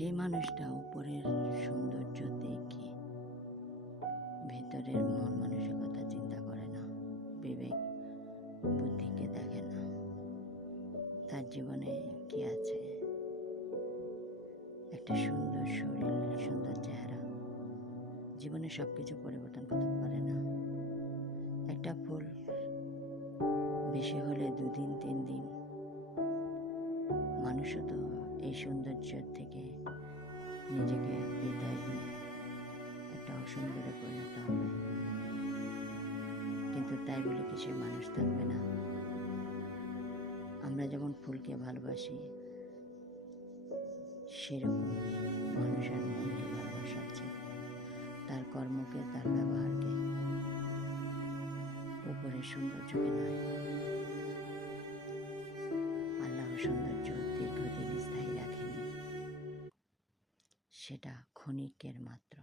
যে মানুষটা উপরের সৌন্দর্য দেখে ভেতরের মন মানসিকতা চিন্তা করে না, বিবেক বুদ্ধিকে দেখে না, তার জীবনে কি আছে? একটা সুন্দর শরীর, সুন্দর চেহারা জীবনে সবকিছু পরিবর্তন করতে পারে না। একটা ফুল বেশি হলে 2 দিন 3 দিন, মানুষও তো এই সৌন্দর্য থেকে নিজেকে বিদায় নিয়ে একটা অসুন্দরে পরিণত হবে। কিন্তু তাই বলে কি সে মানুষ থাকবে না? আমরা যেমন ফুলকে ভালোবাসি, সেরকম মানুষের মনকে ভালোবাসা উচিত, তার কর্মকে, তার ব্যবহারকে, উপরের সৌন্দর্যকে নয়। আল্লাহ সৌন্দর্য দীর্ঘদিন স্থায়ী রাখেনি, সেটা ক্ষণিকের মাত্র।